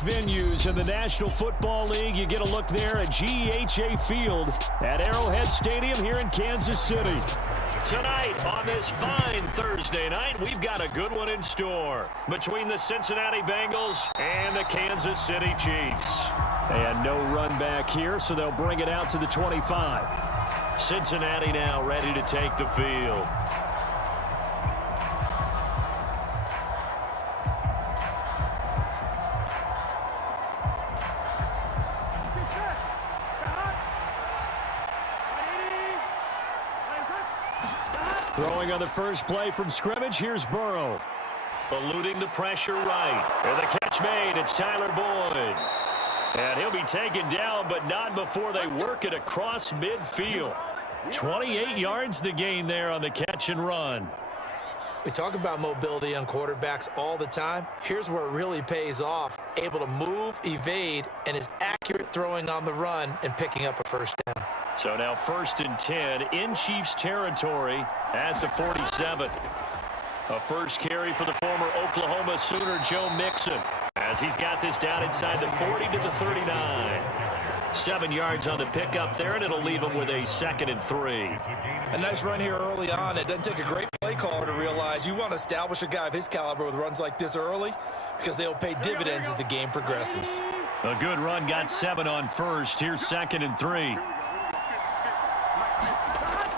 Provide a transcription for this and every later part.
biggest venues in the National Football League. You get a look there at GEHA Field at Arrowhead Stadium here in Kansas City. Tonight on this fine Thursday night, we've got a good one in store between the Cincinnati Bengals and the Kansas City Chiefs. And no run back here, so they'll bring it out to the 25. Cincinnati now ready to take the field. Throwing on the first play from scrimmage, here's Burrow. Eluding the pressure right. And the catch made, it's Tyler Boyd. And he'll be taken down, but not before they work it across midfield. 28 yards the gain there on the catch and run. We talk about mobility on quarterbacks all the time. Here's where it really pays off. Able to move, evade, and is accurate throwing on the run and picking up a first down. So now 1st and 10 in Chiefs territory at the 47. A first carry for the former Oklahoma Sooner Joe Mixon as he's got this down inside the 40 to the 39. 7 yards on the pickup there, and it'll leave him with a 2nd and 3. A nice run here early on. It doesn't take a great play caller to realize you want to establish a guy of his caliber with runs like this early because they'll pay dividends as the game progresses. A good run, got 7 on first. Here's 2nd and 3.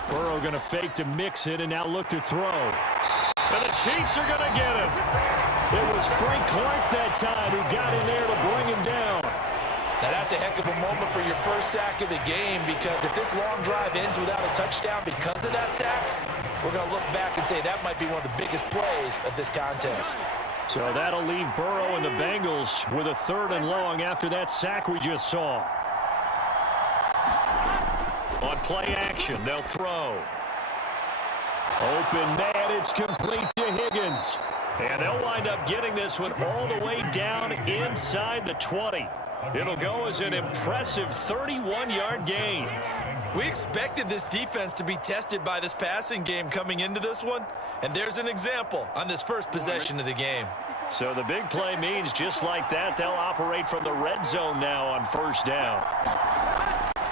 Burrow going to fake to mix it and now look to throw. And the Chiefs are going to get him. It was Frank Clark that time who got in there to bring him down. Now that's a heck of a moment for your first sack of the game, because if this long drive ends without a touchdown because of that sack, we're going to look back and say that might be one of the biggest plays of this contest. So that'll leave Burrow and the Bengals with a 3rd and long after that sack we just saw. On play action, they'll throw. Open man, it's complete to Higgins. And they'll wind up getting this one all the way down inside the 20. It'll go as an impressive 31-yard gain. We expected this defense to be tested by this passing game coming into this one, and there's an example on this first possession of the game. So the big play means just like that, they'll operate from the red zone now on 1st down.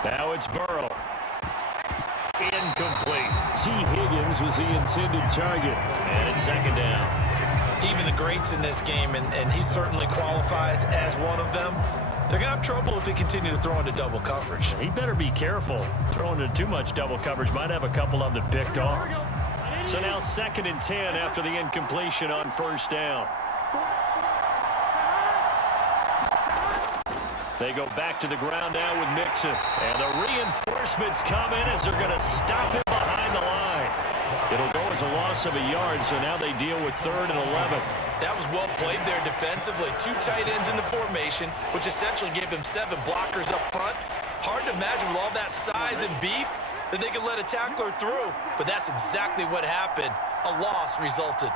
Now it's Burrow. Incomplete. T. Higgins was the intended target. And it's 2nd down. Even the greats in this game, and he certainly qualifies as one of them, they're going to have trouble if they continue to throw into double coverage. He better be careful. Throwing into too much double coverage might have a couple of them picked off. So now 2nd and 10 after the incompletion on 1st down. They go back to the ground now with Mixon. And the reinforcements come in as they're going to stop him behind the line. It'll go as a loss of a yard, so now they deal with 3rd and 11. That was well played there defensively. 2 tight ends in the formation, which essentially gave them 7 blockers up front. Hard to imagine with all that size and beef that they could let a tackler through, but that's exactly what happened. A loss resulted.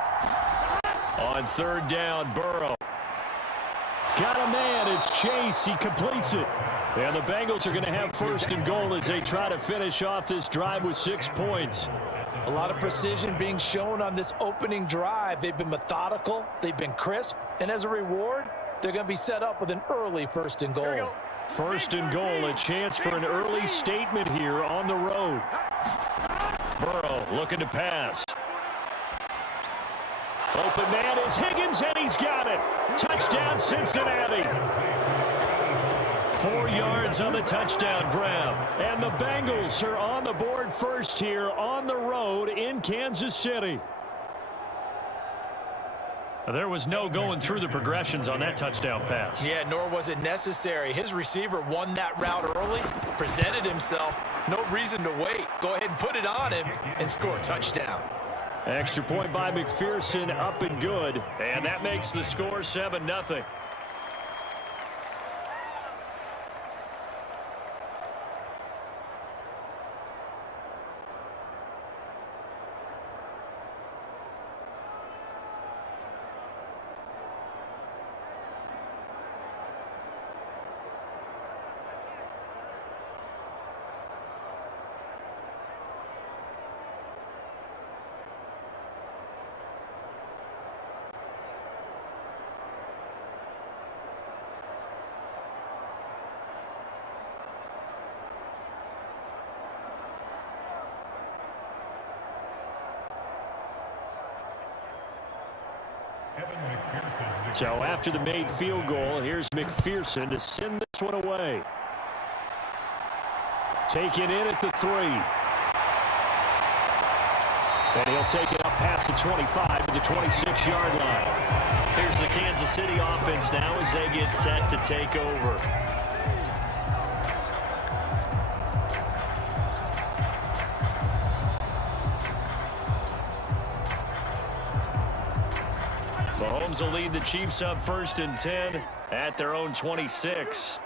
On 3rd down, Burrow. Got a man, it's Chase, he completes it. And the Bengals are going to have 1st and goal as they try to finish off this drive with 6 points. A lot of precision being shown on this opening drive. They've been methodical, they've been crisp, and as a reward, they're going to be set up with an early 1st and goal. 1st and goal, a chance for an early statement here on the road. Burrow looking to pass. Open man is Higgins, and he's got it. Touchdown, Cincinnati. 4 yards on the touchdown grab. And the Bengals are on the board first here on the road in Kansas City. There was no going through the progressions on that touchdown pass. Yeah, nor was it necessary. His receiver won that route early, presented himself. No reason to wait. Go ahead and put it on him and score a touchdown. Extra point by McPherson, up and good. And that makes the score 7-0. So after the made field goal, here's McPherson to send this one away. Taken in at the 3. And he'll take it up past the 25 to the 26-yard line. Here's the Kansas City offense now as they get set to take over. Mahomes will lead the Chiefs up 1st and 10 at their own 26.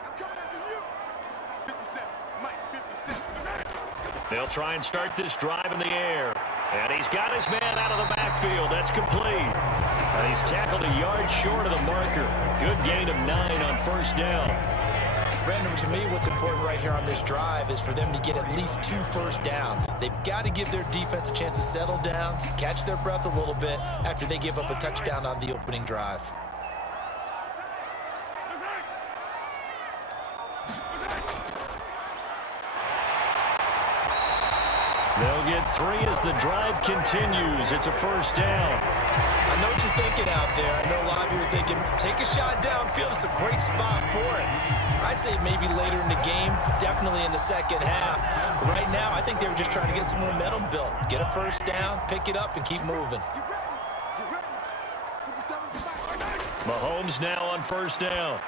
They'll try and start this drive in the air. And he's got his man out of the backfield. That's complete. And he's tackled a yard short of the marker. Good gain of 9 on 1st down. Brandon, to me, what's important right here on this drive is for them to get at least 2 first downs. They've got to give their defense a chance to settle down, catch their breath a little bit after they give up a touchdown on the opening drive. They'll get 3 as the drive continues. It's a 1st down. I know what you're thinking out there. I know a lot of you are thinking, take a shot downfield. It's a great spot for it. I'd say maybe later in the game, definitely in the second half. But right now, I think they were just trying to get some momentum built. Get a 1st down, pick it up, and keep moving. Mahomes now on 1st down.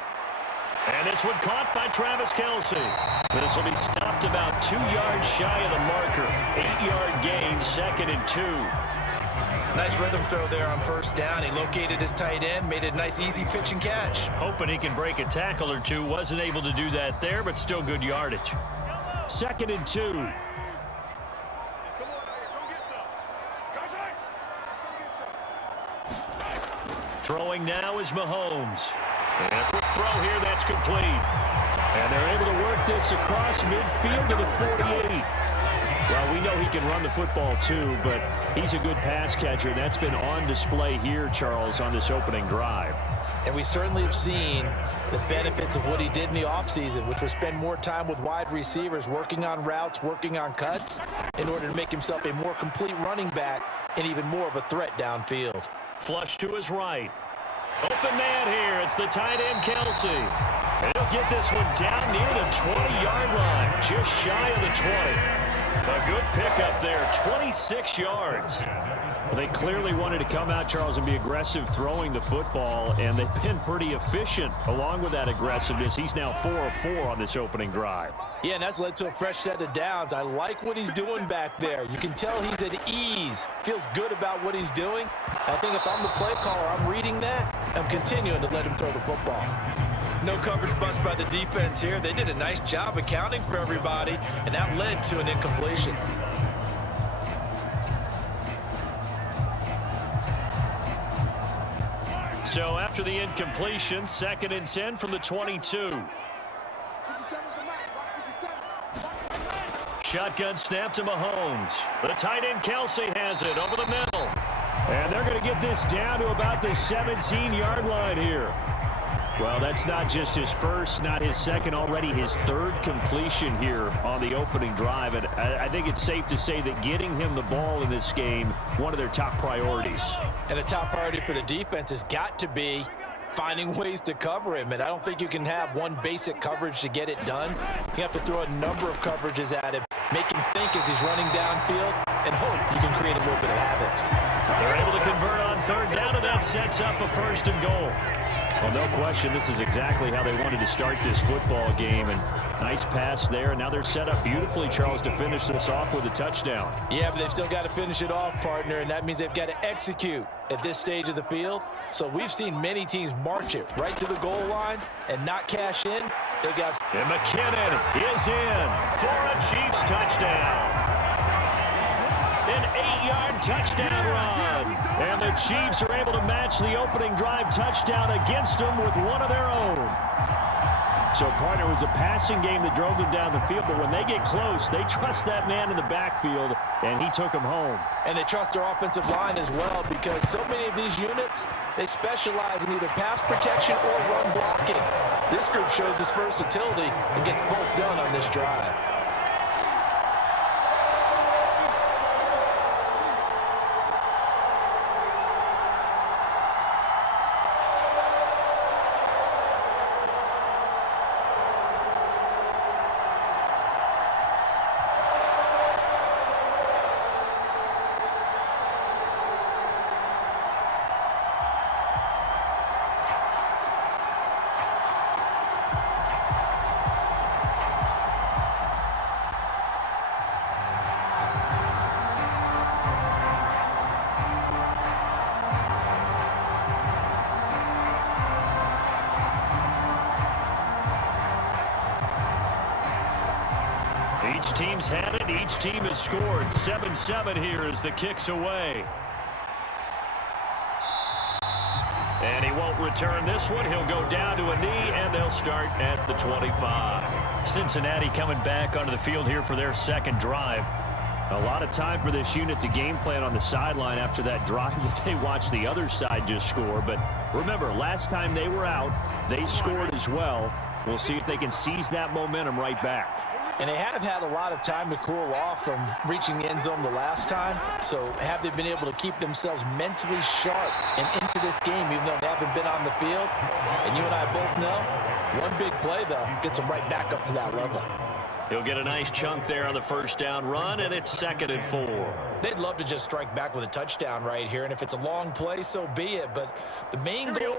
And this one caught by Travis Kelce. This will be stopped about 2 yards shy of the marker. 8-yard gain, 2nd and 2. Nice rhythm throw there on 1st down. He located his tight end, made it a nice easy pitch and catch. Hoping he can break a tackle or two. Wasn't able to do that there, but still good yardage. 2nd and 2. Throwing now is Mahomes. And a quick throw here, that's complete. And they're able to work this across midfield to the 48. Well, we know he can run the football too, but he's a good pass catcher. That's been on display here, Charles, on this opening drive. And we certainly have seen the benefits of what he did in the offseason, which was spend more time with wide receivers, working on routes, working on cuts, in order to make himself a more complete running back and even more of a threat downfield. Flush to his right. Open man here. It's the tight end, Kelce. And he'll get this one down near the 20-yard line, just shy of the 20. A good pickup there, 26 yards. Well, they clearly wanted to come out, Charles, and be aggressive throwing the football, and they've been pretty efficient along with that aggressiveness. He's now 4 of 4 on this opening drive. Yeah, and that's led to a fresh set of downs. I like what he's doing back there. You can tell he's at ease, feels good about what he's doing. I think if I'm the play caller, I'm reading that. I'm continuing to let him throw the football. No coverage bust by the defense here. They did a nice job accounting for everybody, and that led to an incompletion. So after the incompletion, 2nd and 10 from the 22. Shotgun snap to Mahomes. The tight end Kelce has it over the middle. And they're going to get this down to about the 17-yard line here. Well, that's not just his first, not his second, already his 3rd completion here on the opening drive. And I think it's safe to say that getting him the ball in this game, one of their top priorities. And a top priority for the defense has got to be finding ways to cover him. And I don't think you can have one basic coverage to get it done. You have to throw a number of coverages at him, make him think as he's running downfield, and hope you can create a little bit of havoc. They're able to convert on 3rd down, and that sets up a 1st and goal. Well, no question, this is exactly how they wanted to start this football game. And nice pass there. And now they're set up beautifully, Charles, to finish this off with a touchdown. Yeah, but they've still got to finish it off, partner, and that means they've got to execute at this stage of the field. So we've seen many teams march it right to the goal line and not cash in. They've got... And McKinnon is in for a Chiefs touchdown. An 8-yard touchdown run. And the Chiefs are able to match the opening drive touchdown against them with one of their own. So, partner, it was a passing game that drove them down the field, but when they get close, they trust that man in the backfield, and he took them home. And they trust their offensive line as well, because so many of these units, they specialize in either pass protection or run blocking. This group shows its versatility and gets both done on this drive. Each team's had it. Each team has scored. 7-7 here as the kick's away. And he won't return this one. He'll go down to a knee, and they'll start at the 25. Cincinnati coming back onto the field here for their second drive. A lot of time for this unit to game plan on the sideline after that drive that they watched the other side just score. But remember, last time they were out, they scored as well. We'll see if they can seize that momentum right back. And they have had a lot of time to cool off from reaching the end zone the last time. So have they been able to keep themselves mentally sharp and into this game, even though they haven't been on the field? And you and I both know, one big play, though, gets them right back up to that level. He'll get a nice chunk there on the first down run, and it's 2nd and 4. They'd love to just strike back with a touchdown right here, and if it's a long play, so be it. But the main goal,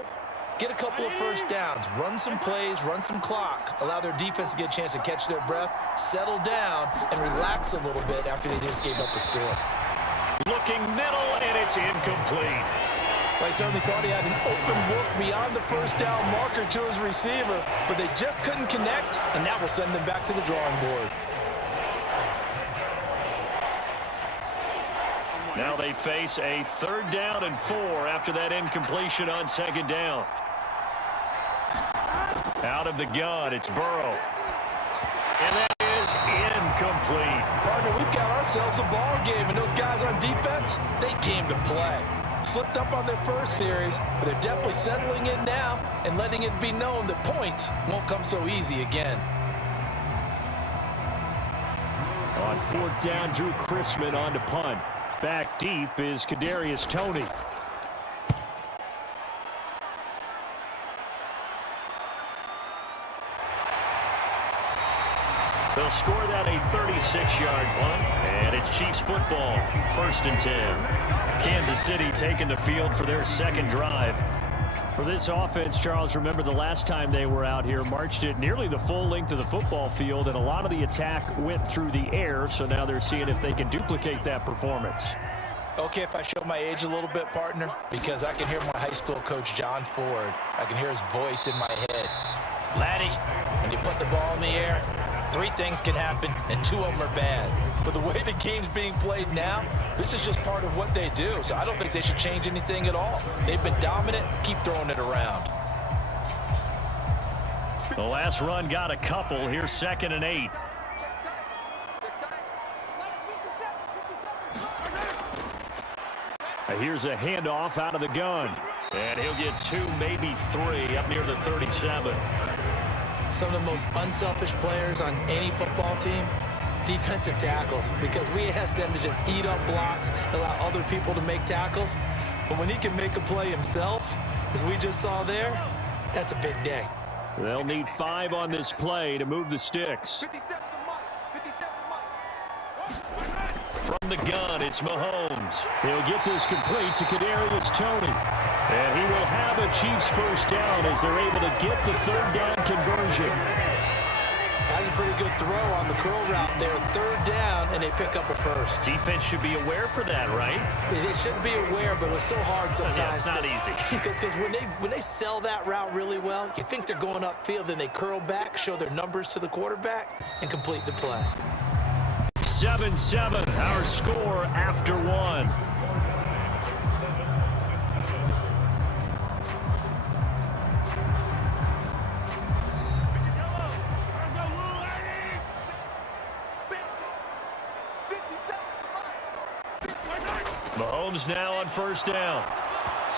get a couple of first downs, run some plays, run some clock, allow their defense to get a chance to catch their breath, settle down, and relax a little bit after they just gave up a score. Looking middle, and it's incomplete. I certainly thought he had an open look beyond the first down marker to his receiver, but they just couldn't connect, and that will send them back to the drawing board. Now they face a 3rd down and 4 after that incompletion on 2nd down. Out of the gun, it's Burrow. And that is incomplete. Partner, we've got ourselves a ball game, and those guys on defense, they came to play. Slipped up on their first series, but they're definitely settling in now and letting it be known that points won't come so easy again. On 4th down, Drew Chrisman on to punt. Back deep is Kadarius Toney. They'll score that a 36-yard punt, and it's Chiefs football, 1st and 10. Kansas City taking the field for their second drive. For this offense, Charles, remember the last time they were out here, marched it nearly the full length of the football field, and a lot of the attack went through the air, so now they're seeing if they can duplicate that performance. Okay, if I show my age a little bit, partner, because I can hear my high school coach, John Ford. I can hear his voice in my head. Laddie, when you put the ball in the air, 3 things can happen, and 2 of them are bad. But the way the game's being played now, this is just part of what they do. So I don't think they should change anything at all. They've been dominant. Keep throwing it around. The last run got a couple. Here's 2nd and 8. Here's a handoff out of the gun. And he'll get 2, maybe 3, up near the 37. Some of the most unselfish players on any football team, defensive tackles, because we ask them to just eat up blocks, allow other people to make tackles. But when he can make a play himself, as we just saw there, that's a big day. They'll need 5 on this play to move the sticks. From the gun, it's Mahomes. He'll get this complete to Kadarius Toney. And he will have a Chiefs first down as they're able to get the 3rd down conversion. That's a pretty good throw on the curl route there. 3rd down, and they pick up a first. Defense should be aware for that, right? They should be aware, but it was so hard sometimes. Yeah, it's not easy. Because when they sell that route really well, you think they're going upfield, then they curl back, show their numbers to the quarterback, and complete the play. 7-7, our score after 1. Mahomes now on 1st down.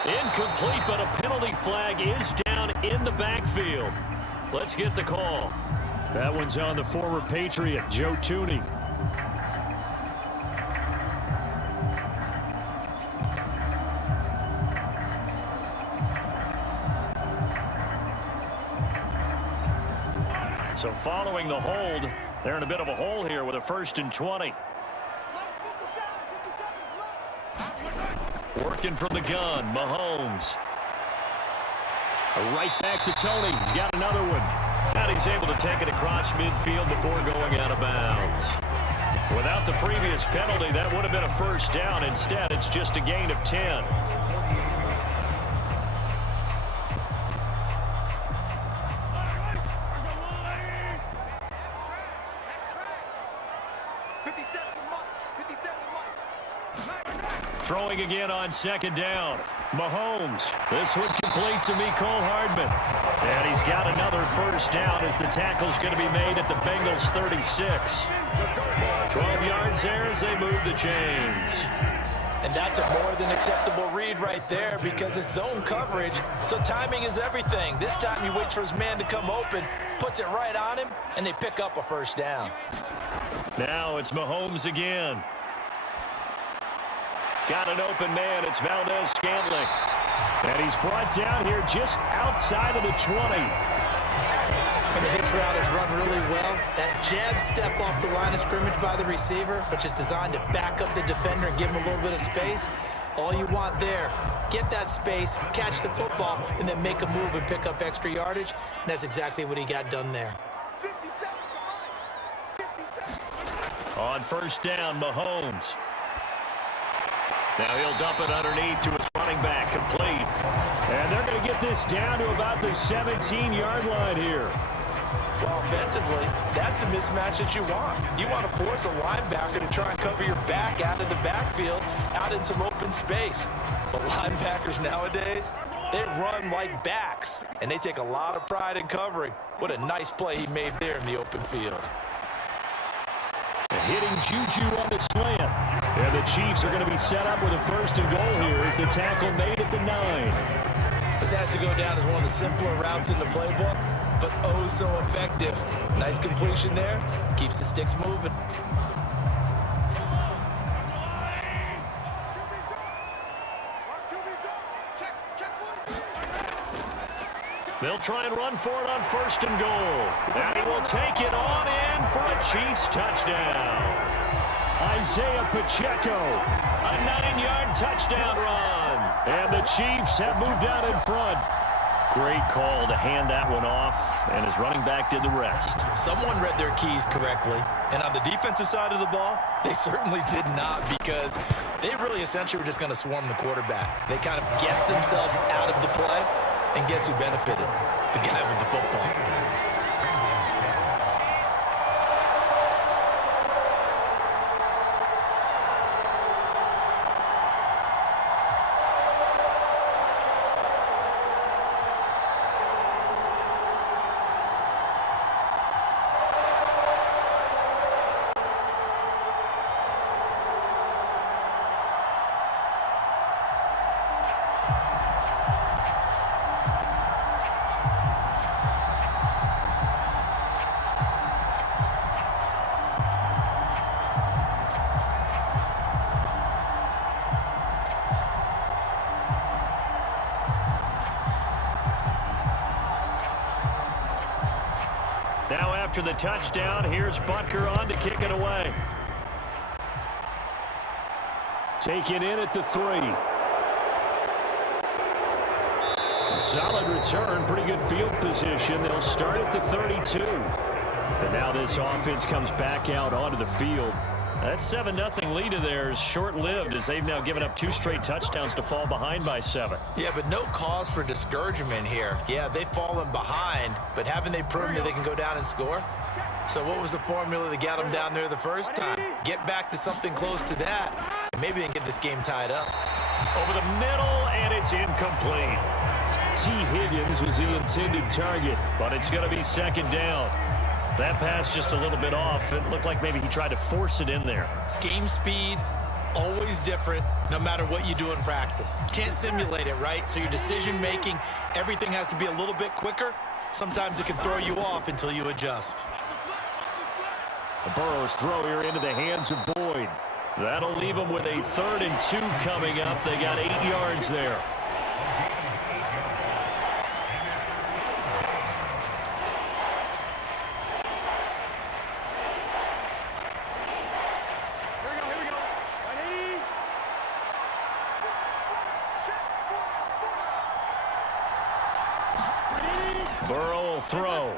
Incomplete, but a penalty flag is down in the backfield. Let's get the call. That one's on the former Patriot, Joe Thuney. So following the hold, they're in a bit of a hole here with a 1st and 20. Working from the gun, Mahomes. Right back to Toney. He's got another one. And he's able to take it across midfield before going out of bounds. Without the previous penalty, that would have been a 1st down. Instead, it's just a gain of 10. Throwing again on second down. Mahomes. This one complete to Mecole Hardman. And he's got another first down as the tackle's going to be made at the Bengals 36. 12 yards there as they move the chains. And that's a more than acceptable read right there because it's zone coverage, so timing is everything. This time he waits for his man to come open, puts it right on him, and they pick up a first down. Now it's Mahomes again. Got an open man. It's Valdez-Scantling. And he's brought down here just outside of the 20. And the hitch route is run really well. That jab step off the line of scrimmage by the receiver, which is designed to back up the defender and give him a little bit of space. All you want there, get that space, catch the football, and then make a move and pick up extra yardage. And that's exactly what he got done there. On first down, Mahomes. Now he'll dump it underneath to his running back, complete. And they're going to get this down to about the 17-yard line here. Well, offensively, that's the mismatch that you want. You want to force a linebacker to try and cover your back out of the backfield, out in some open space. But linebackers nowadays, they run like backs, and they take a lot of pride in covering. What a nice play he made there in the open field. Hitting Juju on the slant. And the Chiefs are going to be set up with a first and goal here as the tackle made at the 9. This has to go down as one of the simpler routes in the playbook, but oh so effective. Nice completion there. Keeps the sticks moving. They'll try and run for it on first and goal. And he will take it on in for a Chiefs touchdown. Isaiah Pacheco, a 9-yard touchdown run. And the Chiefs have moved out in front. Great call to hand that one off, and his running back did the rest. Someone read their keys correctly, and on the defensive side of the ball, they certainly did not, because they really essentially were just going to swarm the quarterback. They kind of guessed themselves out of the play, and guess who benefited? The guy with the football. Now after the touchdown, here's Butker on to kick it away. Taken in at the 3. Solid return, pretty good field position. They'll start at the 32. And now this offense comes back out onto the field. That 7-0 lead of theirs short-lived as they've now given up 2 straight touchdowns to fall behind by 7. Yeah, but no cause for discouragement here. Yeah, they've fallen behind, but haven't they proven that they can go down and score? So what was the formula that got them down there the first time? Get back to something close to that, and maybe they can get this game tied up. Over the middle, and it's incomplete. T. Higgins was the intended target, but it's going to be second down. That pass just a little bit off. It looked like maybe he tried to force it in there. Game speed, always different, no matter what you do in practice. Can't simulate it, right? So your decision-making, everything has to be a little bit quicker. Sometimes it can throw you off until you adjust. The Burrows throw here into the hands of Boyd. That'll leave them with a 3rd and 2 coming up. They got 8 yards there. Burrow will throw.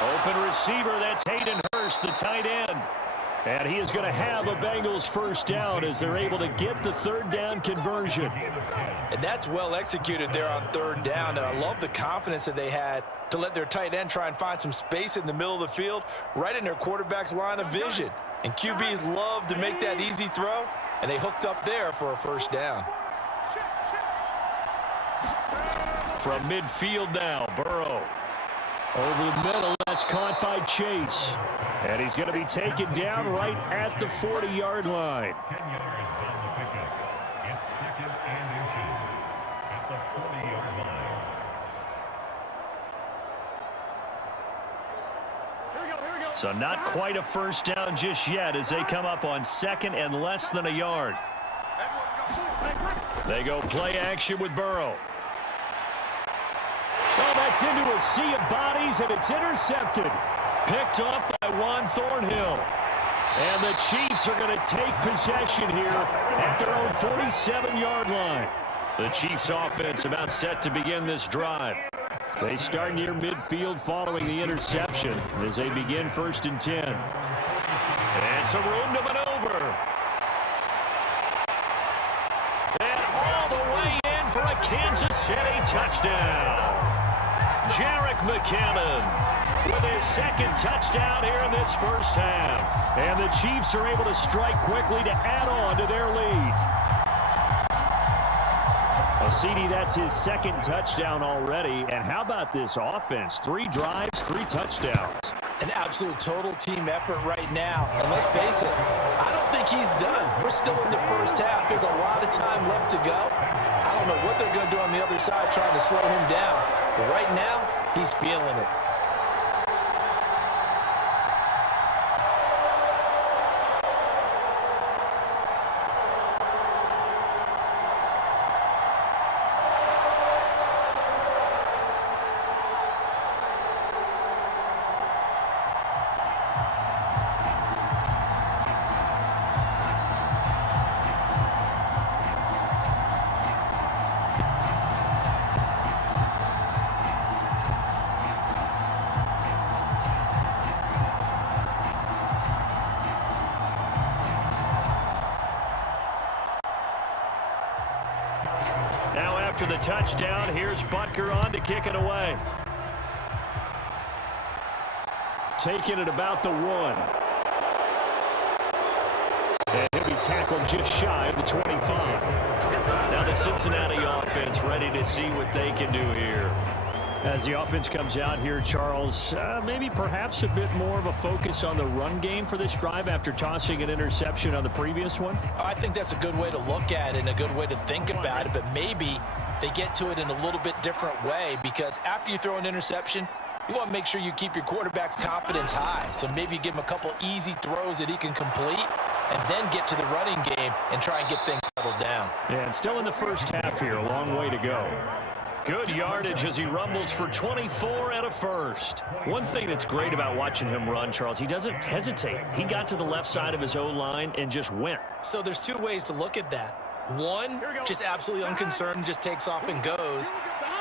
Open receiver, that's Hayden Hurst, the tight end. And he is going to have a Bengals first down as they're able to get the 3rd down conversion. And that's well executed there on 3rd down, and I love the confidence that they had to let their tight end try and find some space in the middle of the field, right in their quarterback's line of vision. And QBs love to make that easy throw, and they hooked up there for a first down. From midfield now, Burrow. Over the middle, that's caught by Chase. And he's going to be taken down right at the 40-yard line. 10 yards on the pickup. It's second and inches at the 40-yard line. So not quite a first down just yet as they come up on second and less than a yard. They go play action with Burrow. Oh, that's into a sea of bodies, and it's intercepted. Picked off by Juan Thornhill. And the Chiefs are going to take possession here at their own 47-yard line. The Chiefs offense about set to begin this drive. They start near midfield following the interception as they begin 1st and 10. And some room to maneuver. And all the way in for a Kansas City touchdown. Jerick McKinnon with his second touchdown here in this first half. And the Chiefs are able to strike quickly to add on to their lead. CD, that's his second touchdown already. And how about this offense? 3 drives, 3 touchdowns. An absolute total team effort right now. And let's face it, I don't think he's done. We're still in the first half. There's a lot of time left to go. I don't know what they're going to do on the other side trying to slow him down. But right now, he's feeling it. After the touchdown, here's Butker on to kick it away. Taking it about the 1. And he'll be tackled just shy of the 25. Now the Cincinnati offense ready to see what they can do here. As the offense comes out here, Charles, maybe perhaps a bit more of a focus on the run game for this drive after tossing an interception on the previous one? I think that's a good way to look at it and a good way to think about it, but maybe they get to it in a little bit different way because after you throw an interception, you want to make sure you keep your quarterback's confidence high. So maybe you give him a couple easy throws that he can complete and then get to the running game and try and get things settled down. Yeah, and still in the first half here, a long way to go. Good yardage as he rumbles for 24 and a first. One thing that's great about watching him run, Charles, he doesn't hesitate. He got to the left side of his O-line and just went. So there's 2 ways to look at that. One, just absolutely unconcerned, just takes off and goes.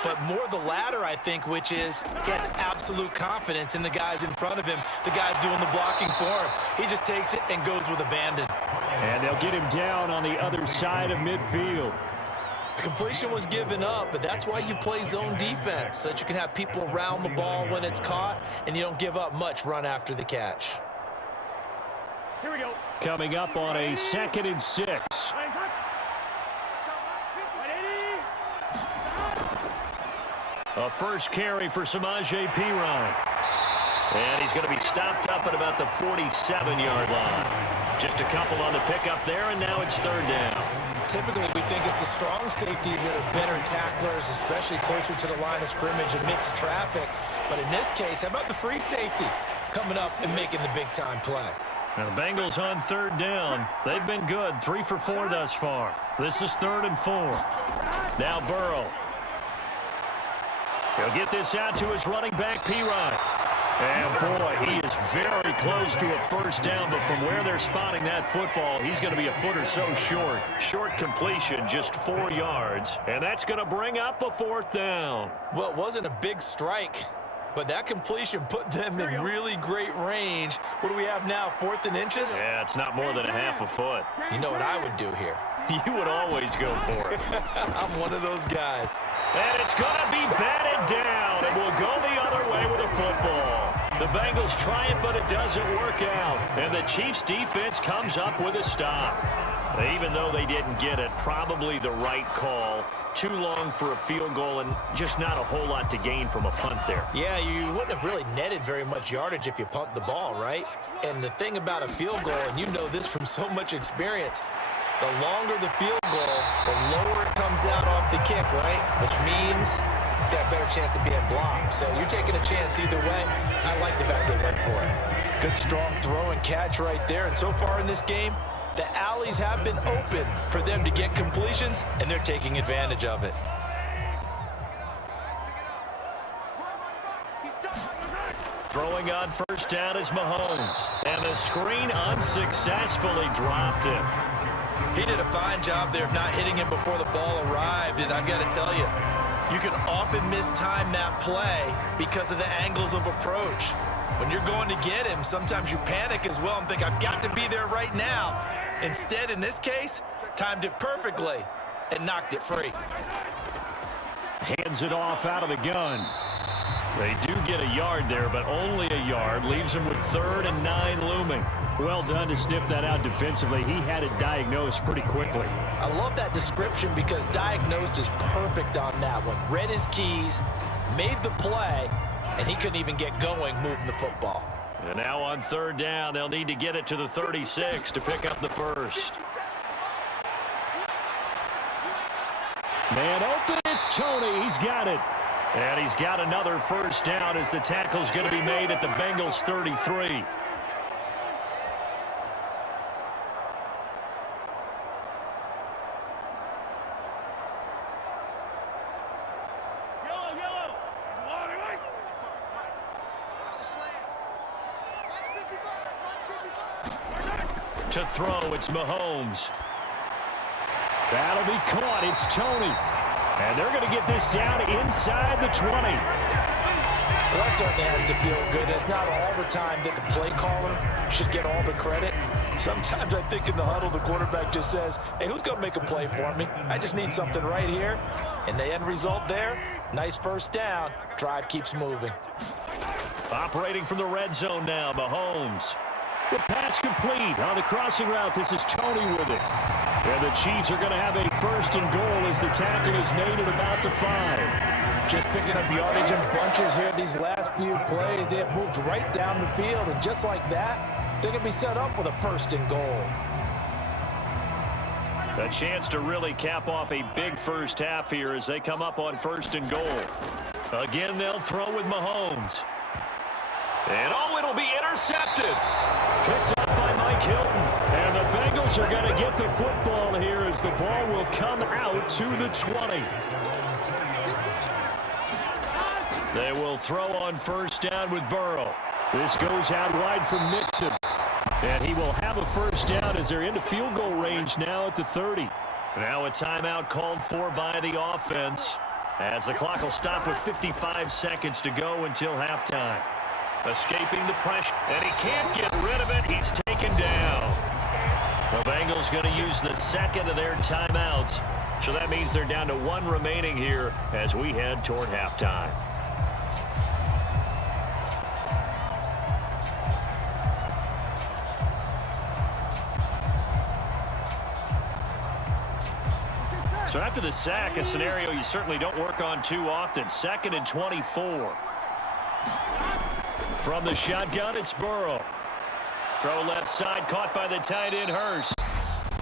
But more the latter, I think, which is he has absolute confidence in the guys in front of him, the guys doing the blocking for him. He just takes it and goes with abandon. And they'll get him down on the other side of midfield. The completion was given up, but that's why you play zone defense, so that you can have people around the ball when it's caught, and you don't give up much run after the catch. Here we go. Coming up on a 2nd and 6. A first carry for Samaje Perine. And he's going to be stopped up at about the 47-yard line. Just a couple on the pickup there, and now it's 3rd down. Typically, we think it's the strong safeties that are better tacklers, especially closer to the line of scrimmage amidst traffic. But in this case, how about the free safety coming up and making the big-time play? Now the Bengals on 3rd down. They've been good, 3 for 4 thus far. This is 3rd and 4. Now Burrow. He'll get this out to his running back, Perine. And, boy, he is very close to a first down, but from where they're spotting that football, he's going to be a foot or so short. Short completion, just 4 yards, and that's going to bring up a 4th down. Well, it wasn't a big strike, but that completion put them in really great range. What do we have now, 4th and inches? Yeah, it's not more than a half a foot. You know what I would do here? You would always go for it. I'm one of those guys. And it's going to be batted down, and we'll go the other way with a football. The Bengals try it, but it doesn't work out. And the Chiefs defense comes up with a stop. Even though they didn't get it, probably the right call. Too long for a field goal and just not a whole lot to gain from a punt there. Yeah, you wouldn't have really netted very much yardage if you punt the ball, right? And the thing about a field goal, and you know this from so much experience, the longer the field goal, the lower it comes out off the kick, right? Which means it's got a better chance of being blocked. So you're taking a chance either way. I like the fact they went for it. Good, strong throw and catch right there. And so far in this game, the alleys have been open for them to get completions, and they're taking advantage of it. Throwing on first down is Mahomes. And the screen unsuccessfully dropped him. He did a fine job there of not hitting him before the ball arrived, and I've got to tell you, you can often mistime that play because of the angles of approach. When you're going to get him, sometimes you panic as well and think, I've got to be there right now. Instead, in this case, timed it perfectly and knocked it free. Hands it off out of the gun. They do get a yard there, but only a yard. Leaves them with 3rd and 9 looming. Well done to sniff that out defensively. He had it diagnosed pretty quickly. I love that description because diagnosed is perfect on that one. Read his keys, made the play, and he couldn't even get going moving the football. And now on 3rd down, they'll need to get it to the 36 to pick up the first. Man open, it's Tony. He's got it. And he's got another first down as the tackle's going to be made at the Bengals 33. To throw, it's Mahomes. That'll be caught. It's Tony. And they're going to get this down inside the 20. Well, that certainly has to feel good. It's not all the time that the play caller should get all the credit. Sometimes I think in the huddle, the quarterback just says, hey, who's going to make a play for me? I just need something right here. And the end result there, nice first down. Drive keeps moving. Operating from the red zone now, Mahomes. The pass complete on the crossing route. This is Tony with it. And the Chiefs are going to have a 1st and goal as the tackle is made at about the 5. Just picking up yardage in bunches here these last few plays. They have moved right down the field, and just like that, they're going to be set up with a 1st and goal. A chance to really cap off a big first half here as they come up on 1st and goal. Again, they'll throw with Mahomes. And it'll be intercepted. Picked up by Mike Hilton. And the Bengals are going to get the football here as the ball will come out to the 20. They will throw on 1st down with Burrow. This goes out wide from Mixon. And he will have a 1st down as they're into field goal range now at the 30. Now a timeout called for by the offense as the clock will stop with 55 seconds to go until halftime. Escaping the pressure, and he can't get rid of it. He's taken down. The Bengals going to use the 2nd of their timeouts. So that means they're down to 1 remaining here as we head toward halftime. So after the sack, a scenario you certainly don't work on too often. 2nd and 24. From the shotgun, it's Burrow. Throw left side, caught by the tight end, Hurst.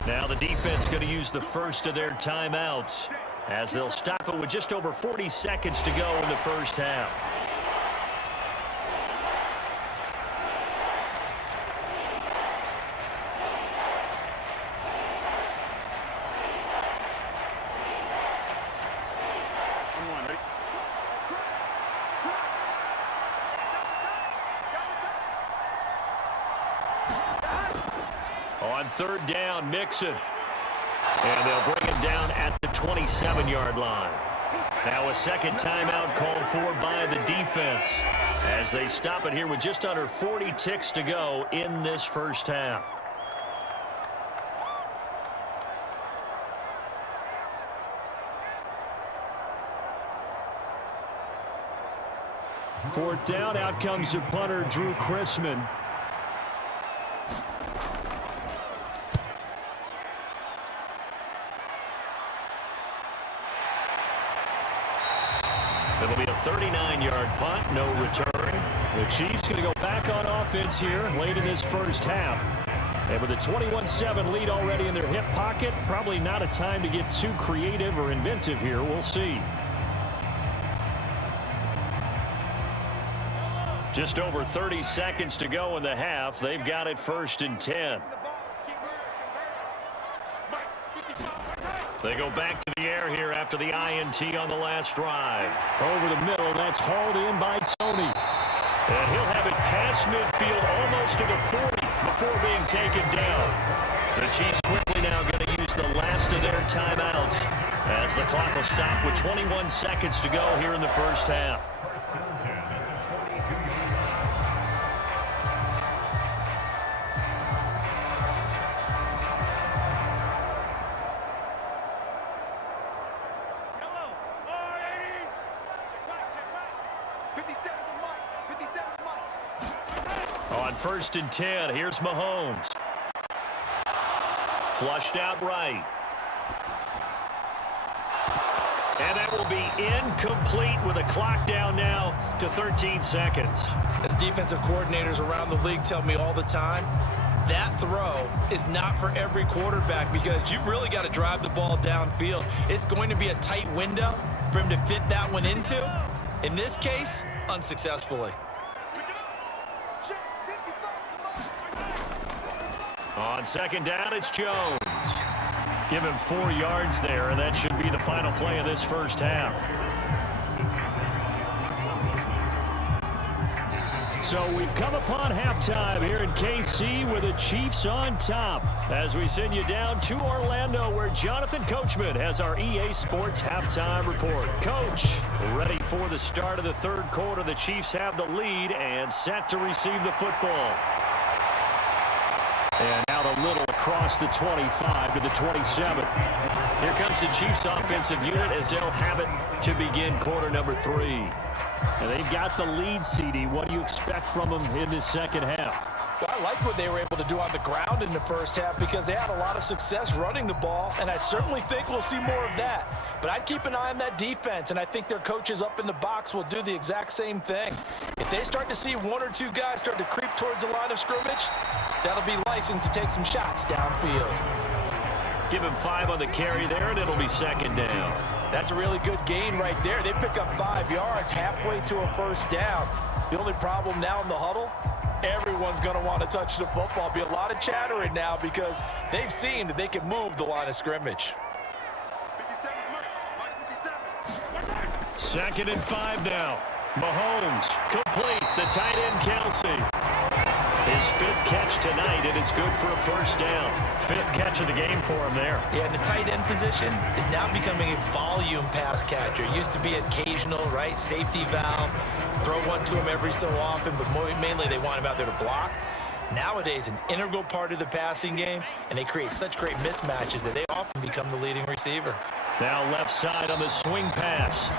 Now the defense going to use the 1st of their timeouts as they'll stop it with just over 40 seconds to go in the first half. On 3rd down, Mixon. And they'll bring it down at the 27-yard line. Now a 2nd timeout called for by the defense as they stop it here with just under 40 ticks to go in this first half. 4th down, out comes the punter, Drew Chrisman. It'll be a 39-yard punt, no return. The Chiefs going to go back on offense here late in this first half. And with a 21-7 lead already in their hip pocket, probably not a time to get too creative or inventive here. We'll see. Just over 30 seconds to go in the half. They've got it 1st and 10. They go back to the air here after the INT on the last drive. Over the middle, that's hauled in by Tony. And he'll have it past midfield almost to the 40 before being taken down. The Chiefs quickly now going to use the last of their timeouts as the clock will stop with 21 seconds to go here in the first half. On 1st and 10, here's Mahomes. Flushed out right. And that will be incomplete with a clock down now to 13 seconds. As defensive coordinators around the league tell me all the time, that throw is not for every quarterback because you've really got to drive the ball downfield. It's going to be a tight window for him to fit that one into. In this case, unsuccessfully. On 2nd down, it's Jones. Give him 4 yards there, and that should be the final play of this first half. So we've come upon halftime here in KC with the Chiefs on top as we send you down to Orlando where Jonathan Coachman has our EA Sports halftime report. Coach, ready for the start of the 3rd quarter. The Chiefs have the lead and set to receive the football. And out a little across the 25 to the 27. Here comes the Chiefs offensive unit as they'll have it to begin quarter number 3. And they've got the lead, CD. What do you expect from them in this second half? Well, I like what they were able to do on the ground in the first half because they had a lot of success running the ball, and I certainly think we'll see more of that. But I'd keep an eye on that defense, and I think their coaches up in the box will do the exact same thing. If they start to see 1 or 2 guys start to creep towards the line of scrimmage, that'll be licensed to take some shots downfield. Give him 5 on the carry there, and it'll be 2nd down. That's a really good gain right there. They pick up 5 yards halfway to a 1st down. The only problem now in the huddle, everyone's going to want to touch the football. Be a lot of chattering now because they've seen that they can move the line of scrimmage. 2nd and 5 now. Mahomes complete. The tight end Kelsey. His 5th catch tonight, and it's good for a 1st down. 5th catch of the game for him there. Yeah, and the tight end position is now becoming a volume pass catcher. It used to be occasional, right? Safety valve. Throw one to him every so often, but mainly they want him out there to block. Nowadays, an integral part of the passing game, and they create such great mismatches that they often become the leading receiver. Now left side on the swing pass.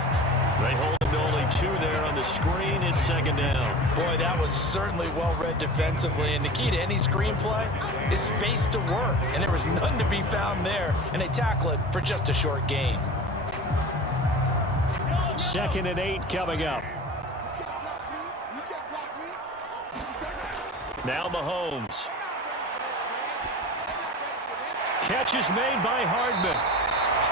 They hold him to only 2 there on the screen. It's 2nd down. Boy, that was certainly well read defensively. And the key to any screenplay is space to work. And there was none to be found there. And they tackle it for just a short gain. 2nd and 8 coming up. Now Mahomes. Catch is made by Hardman.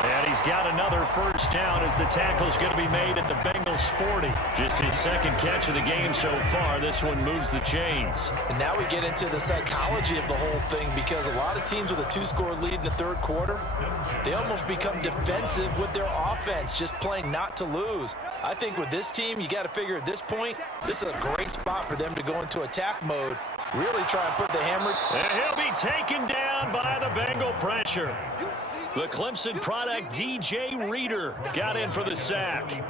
And he's got another 1st down as the tackle's going to be made at the Bengals 40. Just his 2nd catch of the game so far. This one moves the chains. And now we get into the psychology of the whole thing because a lot of teams with a 2-score lead in the 3rd quarter, they almost become defensive with their offense, just playing not to lose. I think with this team, you got to figure at this point, this is a great spot for them to go into attack mode, really try and put the hammer. And he'll be taken down by the Bengal pressure. The Clemson product, DJ Reader, got in for the sack.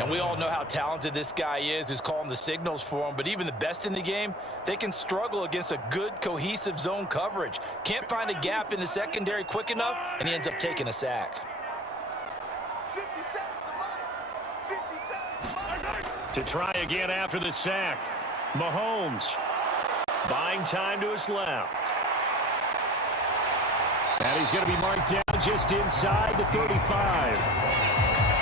And we all know how talented this guy is who's calling the signals for him. But even the best in the game, they can struggle against a good, cohesive zone coverage. Can't find a gap in the secondary quick enough, and he ends up taking a sack. To try again after the sack. Mahomes buying time to his left. And he's going to be marked down just inside the 35.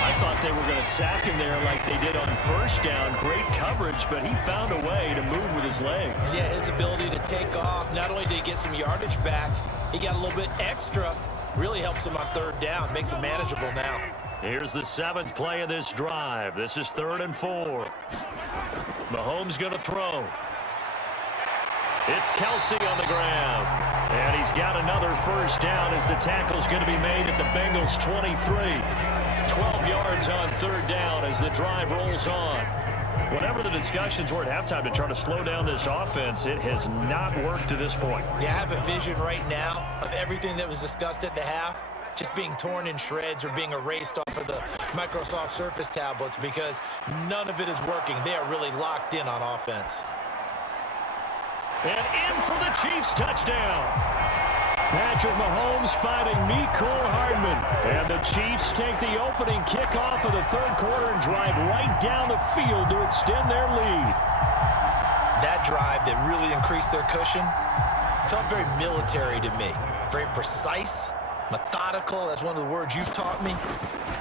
I thought they were going to sack him there like they did on first down. Great coverage, but he found a way to move with his legs. Yeah, his ability to take off. Not only did he get some yardage back, he got a little bit extra. Really helps him on third down. Makes it manageable now. Here's the 7th play of this drive. This is 3rd and 4. Mahomes going to throw. It's Kelsey on the ground. And he's got another first down as the tackle's going to be made at the Bengals 23. 12 yards on third down as the drive rolls on. Whatever the discussions were at halftime to try to slow down this offense, it has not worked to this point. Yeah, I have a vision right now of everything that was discussed at the half just being torn in shreds or being erased off of the Microsoft Surface tablets because none of it is working. They are really locked in on offense. And in for the Chiefs touchdown. Patrick Mahomes finding Mecole Hardman. And the Chiefs take the opening kickoff of the third quarter and drive right down the field to extend their lead. That drive that really increased their cushion felt very military to me. Very precise, methodical. That's one of the words you've taught me.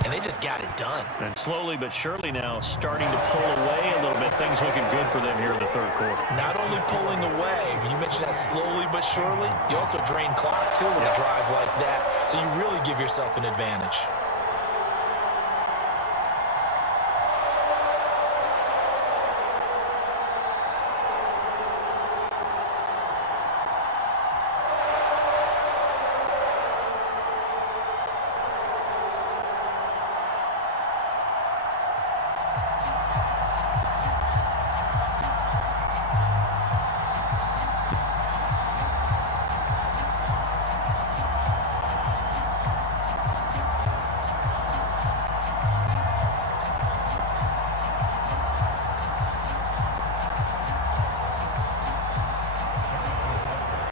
And they just got it done. And slowly but surely now starting to pull away a little bit. Things looking good for them here in the third quarter. Not only pulling away, but you mentioned that slowly but surely. You also drain clock, too, with a drive like that. So you really give yourself an advantage.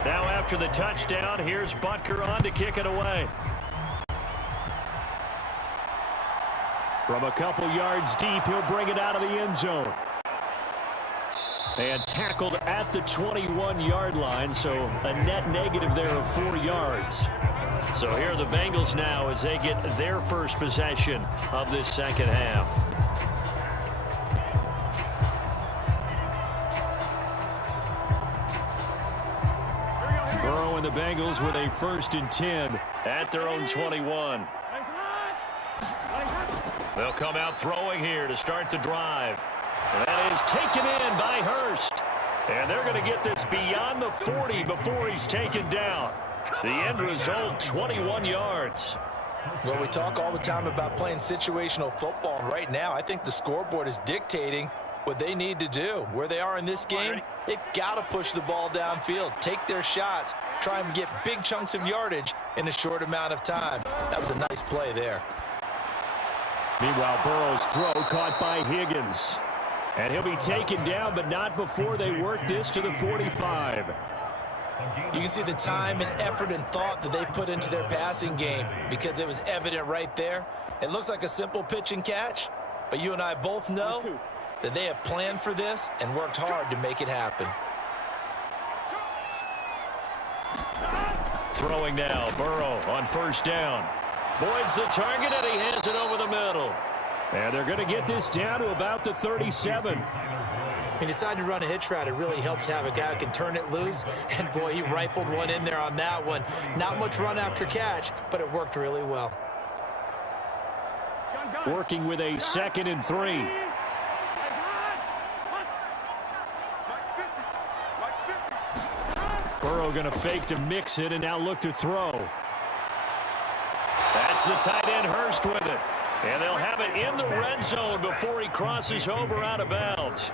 Now after the touchdown, here's Butker on to kick it away. From a couple yards deep, he'll bring it out of the end zone. And tackled at the 21-yard line, so a net negative there of 4 yards. So here are the Bengals now as they get their first possession of this second half. Burrow and the Bengals with a 1st and 10 at their own 21. They'll come out throwing here to start the drive. That is taken in by Hurst. And they're going to get this beyond the 40 before he's taken down. The end result, 21 yards. Well, we talk all the time about playing situational football, and right now I think the scoreboard is dictating what they need to do. Where they are in this game, they've got to push the ball downfield, take their shots, try and get big chunks of yardage in a short amount of time. That was a nice play there. Meanwhile, Burrow's throw caught by Higgins. And he'll be taken down, but not before they work this to the 45. You can see the time and effort and thought that they've put into their passing game because it was evident right there. It looks like a simple pitch and catch, but you and I both know that they have planned for this and worked hard to make it happen. Throwing now, Burrow on 1st down. Boyd's the target, and he has it over the middle. And they're going to get this down to about the 37. He decided to run a hitch route. It really helps to have a guy who can turn it loose. And, boy, he rifled one in there on that one. Not much run after catch, but it worked really well. Working with a 2nd and 3. Burrow going to fake to mix it and now look to throw. That's the tight end Hurst with it. And they'll have it in the red zone before he crosses over out of bounds.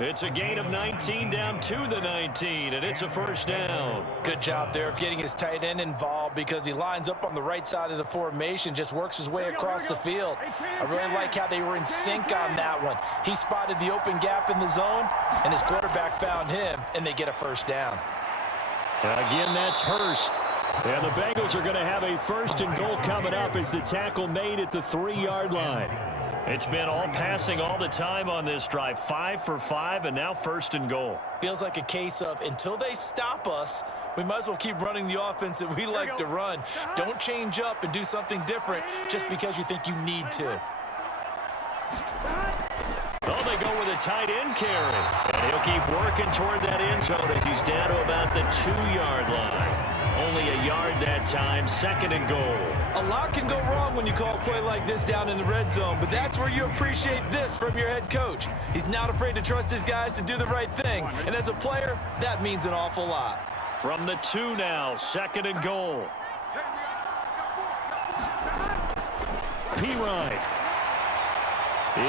It's a gain of 19 down to the 19, and it's a 1st down. Good job there of getting his tight end involved because he lines up on the right side of the formation, just works his way across the field. I really like how they were in sync on that one. He spotted the open gap in the zone, and his quarterback found him, and they get a 1st down. And again, that's Hurst. And the Bengals are going to have a 1st and goal coming up as the tackle made at the 3-yard line. It's been all passing all the time on this drive. 5 for 5, and now 1st and goal. Feels like a case of until they stop us, we might as well keep running the offense that we like to run. Don't change up and do something different just because you think you need to. Oh, they go with a tight end carry. And he'll keep working toward that end zone as he's down to about the 2-yard line. Only a yard that time, 2nd and goal. A lot can go wrong when you call a play like this down in the red zone, but that's where you appreciate this from your head coach. He's not afraid to trust his guys to do the right thing, and as a player, that means an awful lot. From the 2 now, 2nd and goal. P-Ryan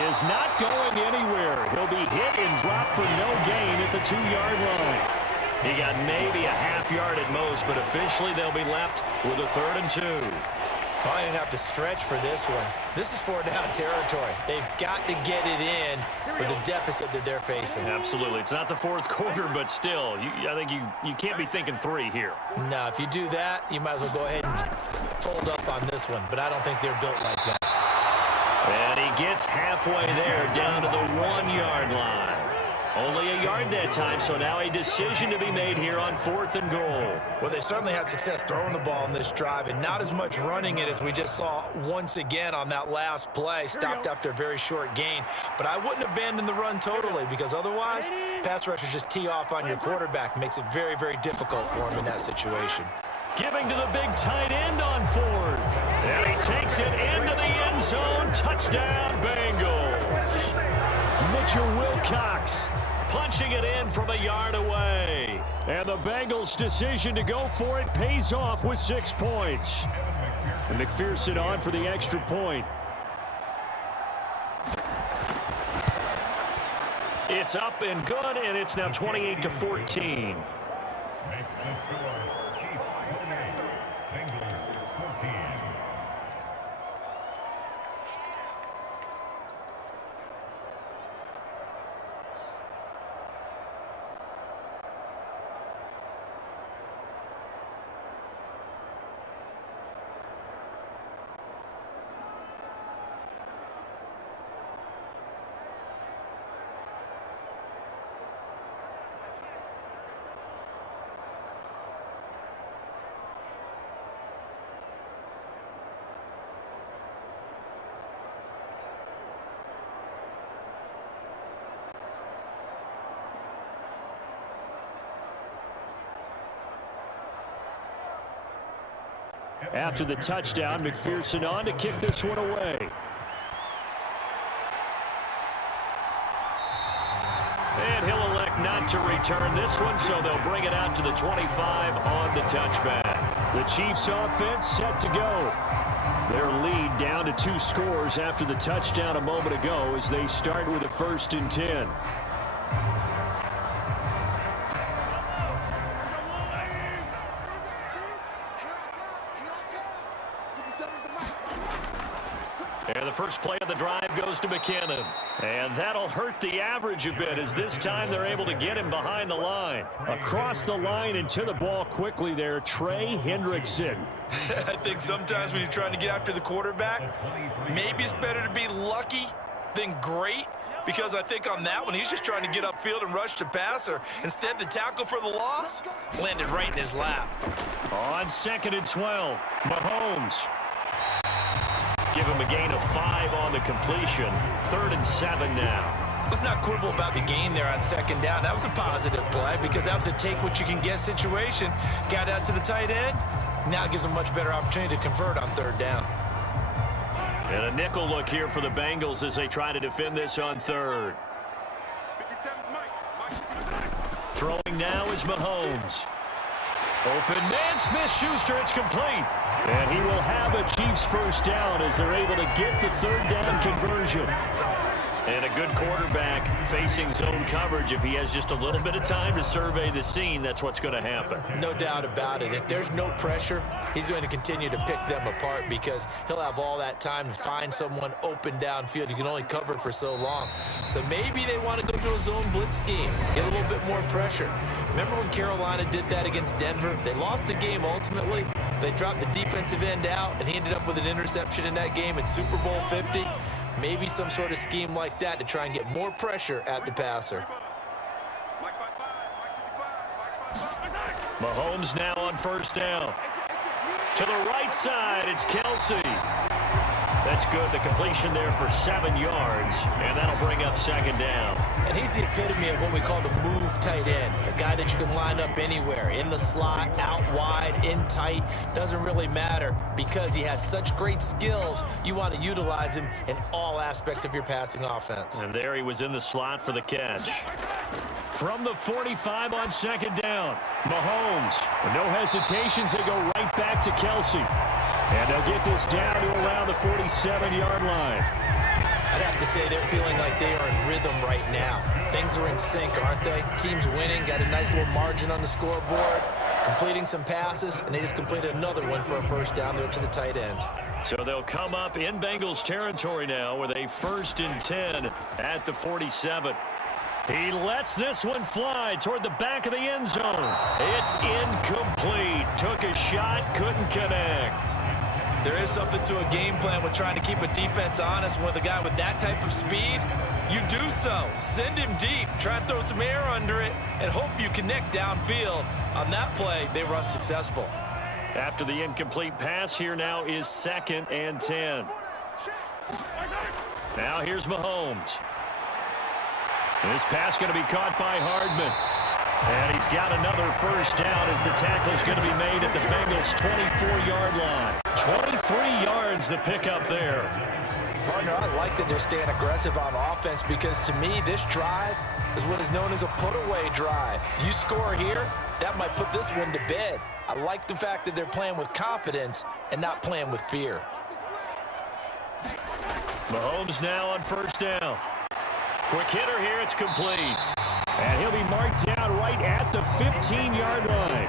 is not going anywhere. He'll be hit and dropped for no gain at the 2-yard line. He got maybe a half-yard at most, but officially they'll be left with a 3rd and 2. Well, I didn't have to stretch for this one. This is 4-down territory. They've got to get it in with the deficit that they're facing. Absolutely. It's not the 4th quarter, but still, I think you can't be thinking 3 here. No, if you do that, you might as well go ahead and fold up on this one, but I don't think they're built like that. And he gets halfway there, down to the 1-yard line. Only a yard that time, so now a decision to be made here on 4th and goal. Well, they certainly had success throwing the ball in this drive, and not as much running it as we just saw once again on that last play. Stopped after a very short gain. But I wouldn't abandon the run totally, because otherwise, pass rushers just tee off on your quarterback. Makes it very, very difficult for him in that situation. Giving to the big tight end on 4th. And he takes it into the end zone. Touchdown, Bengals. Mitchell Wilcox punching it in from a yard away. And the Bengals' decision to go for it pays off with 6 points. And McPherson on for the extra point. It's up and good, and it's now 28-14. Makes the score. Chiefs 28, Bengals 14. After the touchdown, McPherson on to kick this one away. And he'll elect not to return this one, so they'll bring it out to the 25 on the touchback. The Chiefs offense set to go. Their lead down to 2 scores after the touchdown a moment ago as they start with a 1st and 10. And the first play of the drive goes to McKinnon. And that'll hurt the average a bit as this time they're able to get him behind the line. Across the line and to the ball quickly there, Trey Hendrickson. I think sometimes when you're trying to get after the quarterback, maybe it's better to be lucky than great. Because I think on that one, he's just trying to get upfield and rush the passer. Instead, the tackle for the loss landed right in his lap. On 2nd and 12, Mahomes. Give him a gain of 5 on the completion. 3rd and 7 now. Let's not quibble about the gain there on 2nd down. That was a positive play because that was a take-what-you-can-get situation. Got out to the tight end. Now it gives them much better opportunity to convert on 3rd down. And a nickel look here for the Bengals as they try to defend this on 3rd. Throwing now is Mahomes. Open man, Smith-Schuster, it's complete. And he will have a Chiefs 1st down as they're able to get the 3rd down conversion. And a good quarterback facing zone coverage. If he has just a little bit of time to survey the scene, that's what's going to happen. No doubt about it. If there's no pressure, he's going to continue to pick them apart because he'll have all that time to find someone open downfield. You can only cover for so long. So maybe they want to go to a zone blitz scheme, get a little bit more pressure. Remember when Carolina did that against Denver? They lost the game ultimately. They dropped the defensive end out, and he ended up with an interception in that game in Super Bowl 50. Maybe some sort of scheme like that to try and get more pressure at the passer. Mahomes now on first down. To the right side, it's Kelsey. That's good. The completion there for 7 yards, and that'll bring up second down. And he's the epitome of what we call the move tight end, a guy that you can line up anywhere, in the slot, out wide, in tight, doesn't really matter because he has such great skills. You want to utilize him in all aspects of your passing offense. And there he was in the slot for the catch. From the 45 on second down, Mahomes. No hesitations, they go right back to Kelsey. And they'll get this down to around the 47-yard line. I'd have to say they're feeling like they are in rhythm right now. Things are in sync, aren't they? Team's winning, got a nice little margin on the scoreboard, completing some passes, and they just completed another one for a first down there to the tight end. So they'll come up in Bengals territory now with a 1st and 10 at the 47. He lets this one fly toward the back of the end zone. It's incomplete. Took a shot, couldn't connect. There is something to a game plan with trying to keep a defense honest. With a guy with that type of speed, you do so. Send him deep, try and throw some air under it, and hope you connect downfield. On that play, they were unsuccessful. After the incomplete pass, here now is 2nd and 10. Now here's Mahomes. This pass going to be caught by Hardman. And he's got another first down as the tackle's going to be made at the Bengals' 24-yard line. 23 yards the pickup there. Partner, I like that they're staying aggressive on offense because to me, this drive is what is known as a put-away drive. You score here, that might put this one to bed. I like the fact that they're playing with confidence and not playing with fear. Mahomes now on first down. Quick hitter here, it's complete. And he'll be marked down right at the 15-yard line.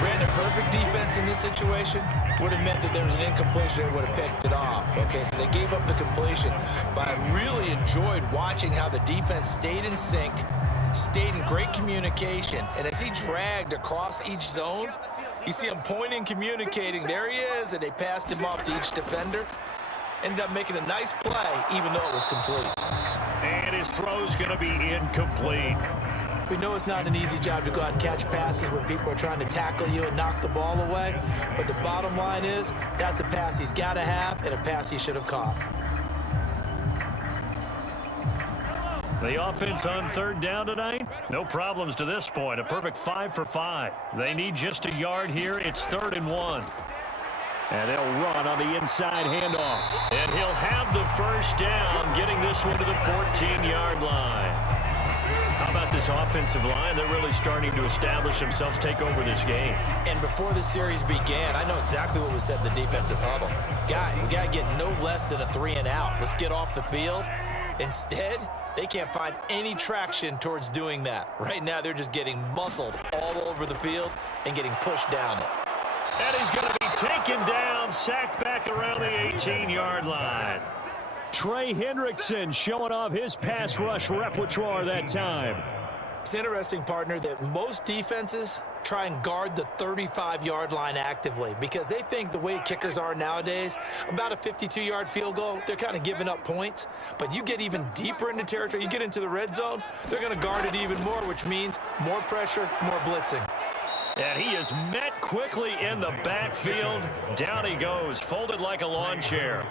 Brandon, perfect defense in this situation would have meant that there was an incompletion and would have picked it off. Okay, so they gave up the completion, but I really enjoyed watching how the defense stayed in sync, stayed in great communication, and as he dragged across each zone, you see him pointing, communicating. There he is, and they passed him off to each defender. Ended up making a nice play, even though it was complete. And his throw's going to be incomplete. We know it's not an easy job to go out and catch passes when people are trying to tackle you and knock the ball away. But the bottom line is, that's a pass he's got to have and a pass he should have caught. The offense on third down tonight, no problems to this point. A perfect 5 for 5. They need just a yard here. It's 3rd and 1. And they'll run on the inside handoff. And he'll have the first down, getting this one to the 14-yard line. How about this offensive line? They're really starting to establish themselves, take over this game. And before the series began, I know exactly what was said in the defensive huddle. Guys, we got to get no less than a 3 and out. Let's get off the field. Instead, they can't find any traction towards doing that. Right now, they're just getting muscled all over the field and getting pushed down it. And he's going to be taken down, sacked back around the 18-yard line. Trey Hendrickson showing off his pass rush repertoire that time. It's interesting, partner, that most defenses try and guard the 35-yard line actively because they think the way kickers are nowadays, about a 52-yard field goal, they're kind of giving up points. But you get even deeper into territory, you get into the red zone, they're going to guard it even more, which means more pressure, more blitzing. And he is met quickly in the backfield. Down he goes, folded like a lawn chair.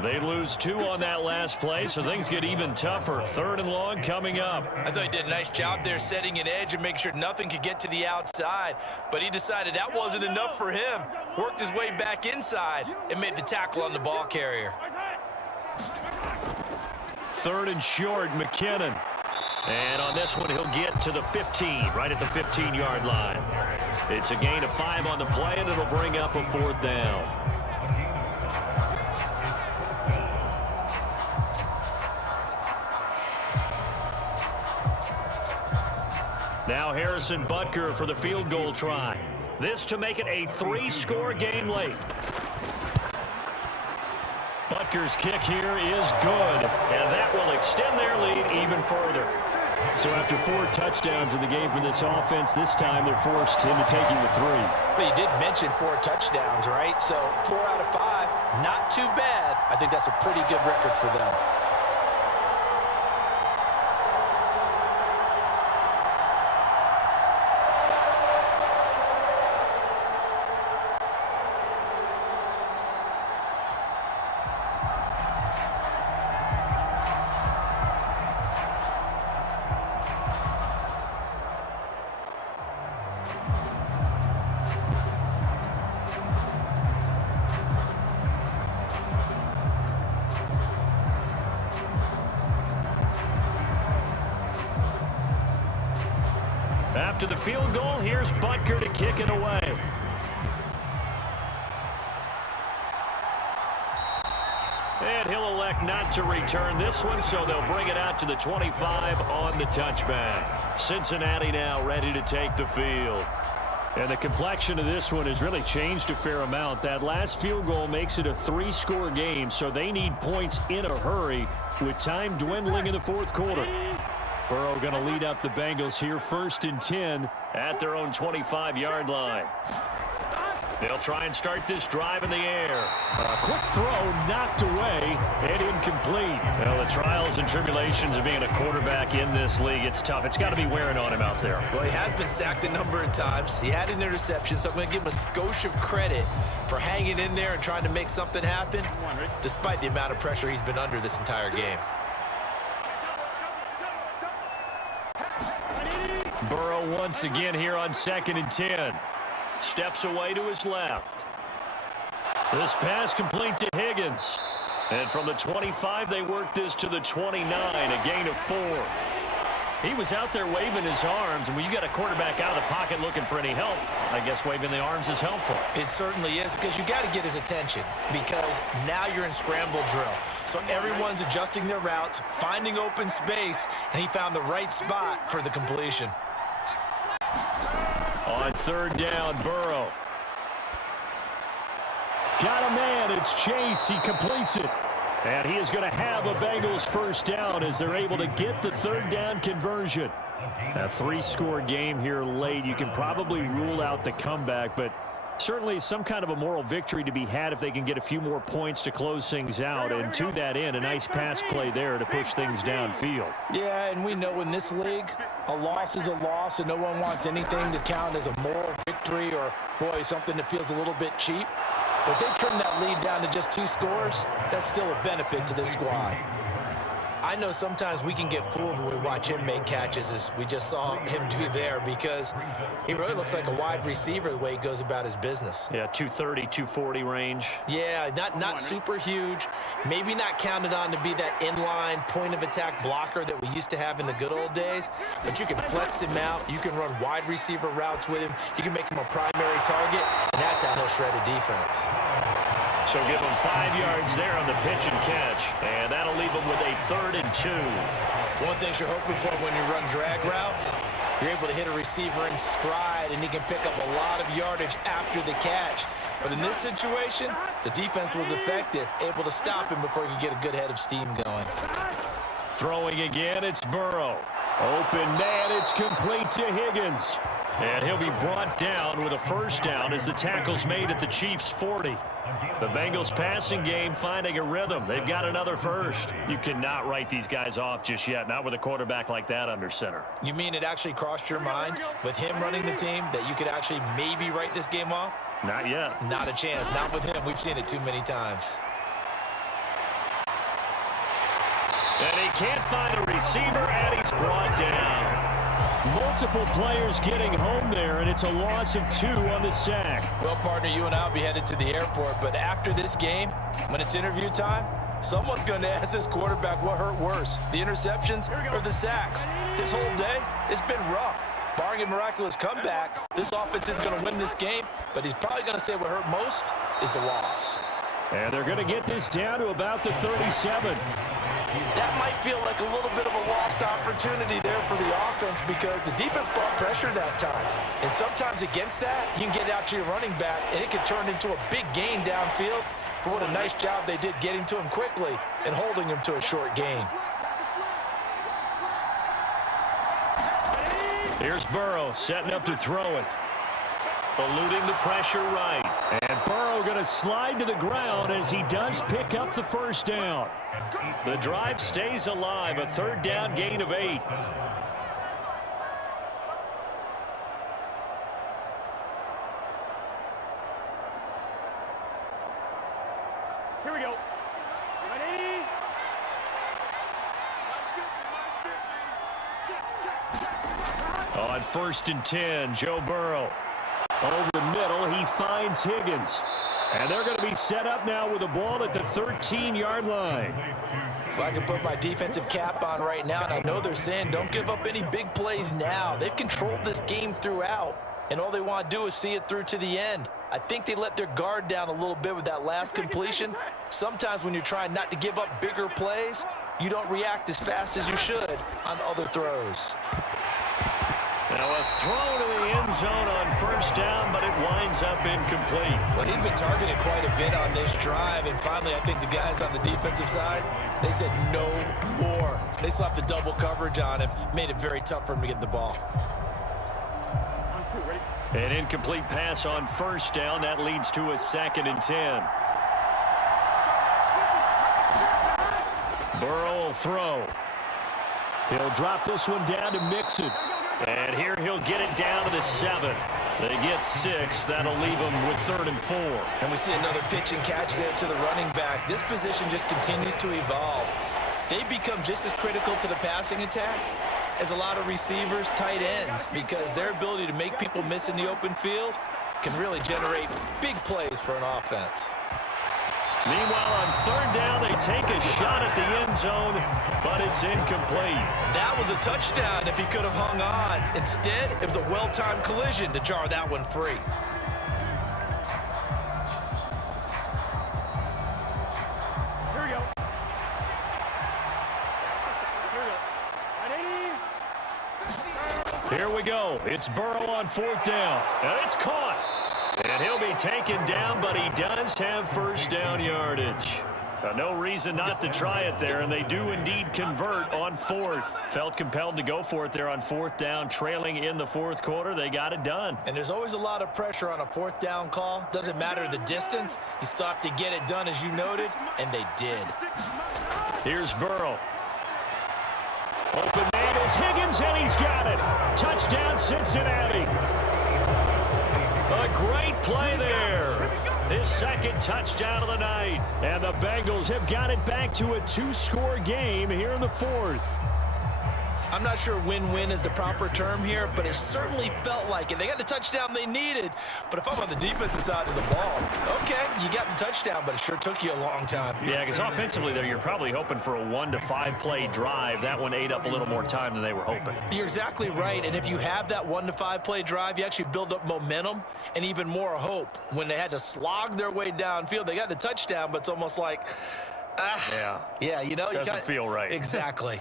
They lose 2 on that last play, so things get even tougher. 3rd and long coming up. I thought he did a nice job there setting an edge and make sure nothing could get to the outside. But he decided that wasn't enough for him. Worked his way back inside and made the tackle on the ball carrier. 3rd and short, McKinnon. And on this one, he'll get to the 15, right at the 15-yard line. It's a gain of 5 on the play, and it'll bring up a 4th down. Now Harrison Butker for the field goal try. This to make it a 3-score game late. Butker's kick here is good, and that will extend their lead even further. So after 4 touchdowns in the game for this offense, this time they're forced into taking the 3. But you did mention 4 touchdowns, right? So 4 out of 5. Not too bad. I think that's a pretty good record for them. After the field goal, here's Butker to kick it away. And he'll elect not to return this one, so they'll bring it out to the 25 on the touchback. Cincinnati now ready to take the field. And the complexion of this one has really changed a fair amount. That last field goal makes it a 3-score game, so they need points in a hurry with time dwindling in the fourth quarter. Burrow going to lead up the Bengals here, 1st and 10 at their own 25-yard line. They'll try and start this drive in the air. A quick throw knocked away and incomplete. Well, the trials and tribulations of being a quarterback in this league, it's tough. It's got to be wearing on him out there. Well, he has been sacked a number of times. He had an interception, so I'm going to give him a skosh of credit for hanging in there and trying to make something happen, despite the amount of pressure he's been under this entire game. Burrow once again here on 2nd and 10. Steps away to his left. This pass complete to Higgins. And from the 25, they work this to the 29, a gain of 4. He was out there waving his arms, and when you got a quarterback out of the pocket looking for any help, I guess waving the arms is helpful. It certainly is, because you got to get his attention, because now you're in scramble drill. So everyone's adjusting their routes, finding open space, and he found the right spot for the completion. On 3rd down, Burrow. Got a man. It's Chase. He completes it. And he is going to have a Bengals 1st down as they're able to get the 3rd down conversion. A 3-score game here late. You can probably rule out the comeback, but certainly some kind of a moral victory to be had if they can get a few more points to close things out. And to that end, a nice pass play there to push things downfield. Yeah, and we know in this league, a loss is a loss, and no one wants anything to count as a moral victory or, boy, something that feels a little bit cheap. But they trim that lead down to just 2 scores. That's still a benefit to this squad. I know sometimes we can get fooled when we watch him make catches, as we just saw him do there, because he really looks like a wide receiver the way he goes about his business. Yeah, 230, 240 range. Yeah, not super huge. Maybe not counted on to be that inline point-of-attack blocker that we used to have in the good old days, but you can flex him out. You can run wide receiver routes with him. You can make him a primary target, and that's how he'll shred a defense. So give him 5 yards there on the pitch and catch, and that'll leave him with a 3rd and 2. One thing you're hoping for when you run drag routes, you're able to hit a receiver in stride, and he can pick up a lot of yardage after the catch. But in this situation, the defense was effective, able to stop him before he could get a good head of steam going. Throwing again, it's Burrow. Open man, it's complete to Higgins. And he'll be brought down with a 1st down as the tackle's made at the Chiefs' 40. The Bengals passing game finding a rhythm. They've got another 1st. You cannot write these guys off just yet, not with a quarterback like that under center. You mean it actually crossed your mind with him running the team that you could actually maybe write this game off? Not yet. Not a chance. Not with him. We've seen it too many times. And he can't find a receiver, and he's brought down. Multiple players getting home there, and it's a loss of 2 on the sack. Well, partner, you and I will be headed to the airport, but after this game, when it's interview time, someone's going to ask this quarterback what hurt worse, the interceptions or the sacks. This whole day, it's been rough. Barring a miraculous comeback, this offense is going to win this game, but he's probably going to say what hurt most is the loss. And they're going to get this down to about the 37. That might feel like a little bit of a lost opportunity there for the offense because the defense brought pressure that time. And sometimes against that, you can get out to your running back, and it can turn into a big gain downfield. But what a nice job they did getting to him quickly and holding him to a short gain. Here's Burrow setting up to throw it. Eluding the pressure right. And Burrow going to slide to the ground as he does pick up the first down. The drive stays alive, a third down gain of 8. Here we go. Ready? On 1st and 10, Joe Burrow. Over the middle, he finds Higgins. And they're going to be set up now with the ball at the 13-yard line. Well, I can put my defensive cap on right now, and I know they're saying don't give up any big plays now. They've controlled this game throughout, and all they want to do is see it through to the end. I think they let their guard down a little bit with that last completion. Sometimes when you're trying not to give up bigger plays, you don't react as fast as you should on other throws. Now a throw to the end zone on 1st down, but it winds up incomplete. Well, he'd been targeted quite a bit on this drive, and finally I think the guys on the defensive side, they said no more. They slapped the double coverage on him, made it very tough for him to get the ball. An incomplete pass on 1st down. That leads to a 2nd and 10. Burrow will throw. He'll drop this one down to Mixon. And here he'll get it down to the 7. They get 6. That'll leave them with 3rd and 4. And we see another pitch and catch there to the running back. This position just continues to evolve. They become just as critical to the passing attack as a lot of receivers, tight ends, because their ability to make people miss in the open field can really generate big plays for an offense. Meanwhile, on 3rd down, they take a shot at the end zone, but it's incomplete. That was a touchdown if he could have hung on. Instead, it was a well-timed collision to jar that one free. Here we go. Ready? Here we go. It's Burrow on 4th down. And it's caught. And he'll be taken down, but he does have 1st down yardage. No reason not to try it there, and they do indeed convert on 4th. Felt compelled to go for it there on 4th down, trailing in the 4th quarter. They got it done. And there's always a lot of pressure on a 4th down call. Doesn't matter the distance. You still have to get it done, as you noted, and they did. Here's Burrow. Open man is Higgins, and he's got it. Touchdown, Cincinnati. A great play there. His 2nd touchdown of the night. And the Bengals have got it back to a 2-score game here in the 4th. I'm not sure win-win is the proper term here, but it certainly felt like it. They got the touchdown they needed, but if I'm on the defensive side of the ball, okay, you got the touchdown, but it sure took you a long time. Yeah, because offensively there, you're probably hoping for a 1 to 5 play drive. That one ate up a little more time than they were hoping. You're exactly right, and if you have that 1 to 5 play drive, you actually build up momentum and even more hope. When they had to slog their way downfield, they got the touchdown, but it's almost like, yeah, you know, doesn't feel right. Exactly.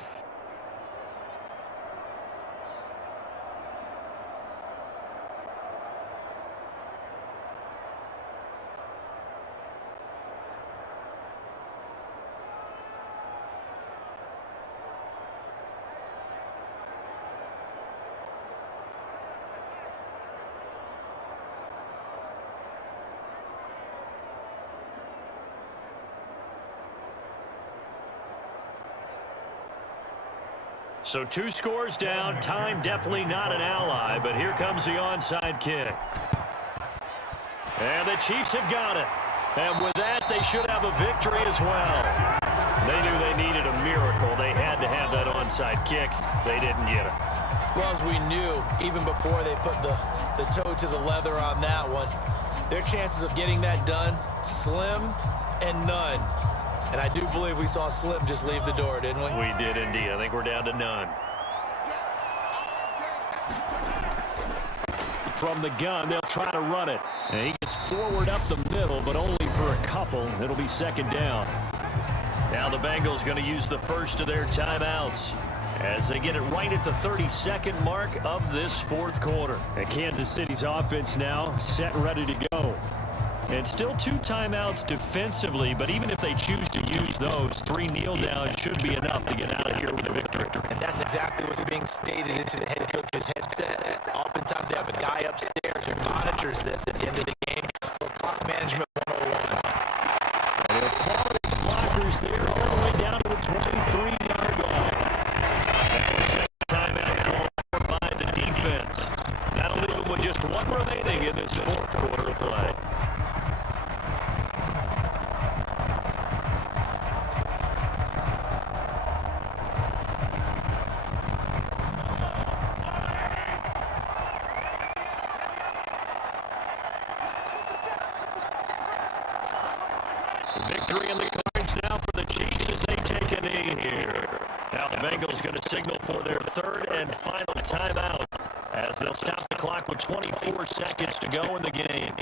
So 2 scores down. Time definitely not an ally, but here comes the onside kick. And the Chiefs have got it. And with that, they should have a victory as well. They knew they needed a miracle. They had to have that onside kick. They didn't get it. Well, as we knew, even before they put the toe to the leather on that one, their chances of getting that done, slim and none. And I do believe we saw Slim just leave the door, didn't we? We did indeed. I think we're down to none. From the gun, they'll try to run it. And he gets forward up the middle, but only for a couple. It'll be 2nd down. Now the Bengals going to use the first of their timeouts as they get it right at the 32nd mark of this 4th quarter. And Kansas City's offense now set and ready to go. And still 2 timeouts defensively, but even if they choose to use those, 3 kneel downs should be enough to get out of here with a victory. And that's exactly what's being stated into the head coach's headset. Oftentimes they have a guy upstairs who monitors this at the end of the game. So clock management 101. just one remaining in this fourth quarter of play. Victory in the cards now for the Chiefs as they take a knee here. Now the Bengals going to signal for their third and final timeout as they'll stop the clock with 24 seconds to go in the game.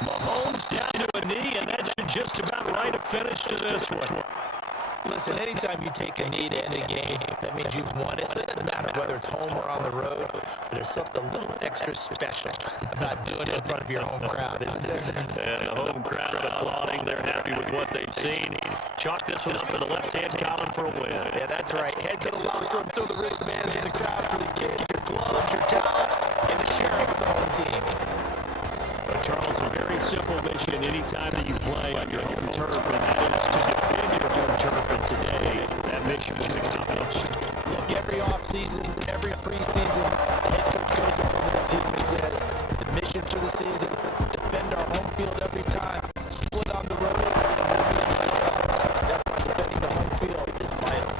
Mahomes down to a knee, and that should just about write a finish to this one. Listen, anytime you take a knee to end a game, that means you've won it. So it doesn't matter whether it's home or on the road, but there's something a little extra special about doing it in front of your home crowd, isn't there? And the home crowd applauding. They're happy with what they've seen. Chalk this one up in the left-hand column for a win. Yeah, that's right. Head to the locker room, throw the wristbands in the crowd for the kids, your gloves, your towels, and a sharing with the home team. But Charles, a very simple mission anytime that you play on your home turf, and that is to defend your home turf. And today, that mission was accomplished. Look, every offseason, every preseason, head coach goes over to the team and says, the mission for the season, defend our home field every time, split on the road. That's why defending the home field is vital.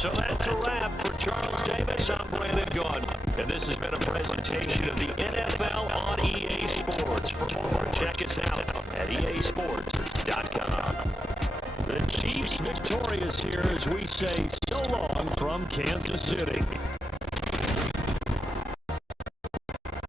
So that's a wrap for Charles Davis. I'm Brandon Gaudin, and this has been a presentation of the NFL on EA Sports. For more, check us out at easports.com. The Chiefs victorious here as we say so long from Kansas City.